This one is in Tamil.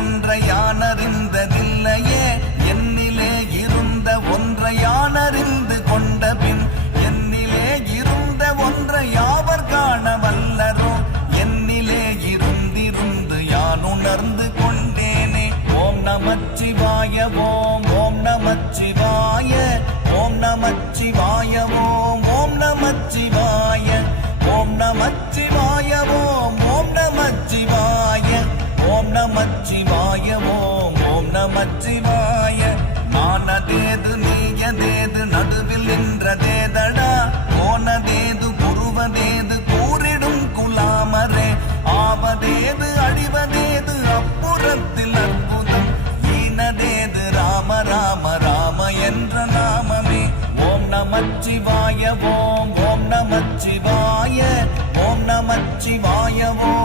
ஒன்றை யான் அறிந்ததில்லையே, என்னிலே இருந்த ஒன்றை யான் அறிந்து கொண்ட பின் என்னிலே இருந்த ஒன்றை யாவர் காண வல்லரோ, என்னிலே இருந்திருந்து யான் உணர்ந்து கொண்டேனே. ஓம் நமச்சிவாய ஓம் ஓம் நமச்சிவாய ஓம் நமச்சிவாய ஓம் ஓம் நமச்சிவாய ஓம் நமச்சிவாய ஓம் ஓம் நமச்சிவாய ஓம் நமச்சிவாய ஓம் ஓம் நமச்சிவாய. நானதேது நீயதேது நடுவில் நின்றதேதடா, போனதேது புருவதேது கூறிடும் குலாமரே, ஆவதேது அழிவதேது அப்புறத்தில் அற்புதம், ஈனதேது ராம ராம ராம என்ற நாமமே. ஓம் நமச்சிவாய ஓம் ஓம் நமச்சிவாய ஓம் நமச்சிவாய ஓம்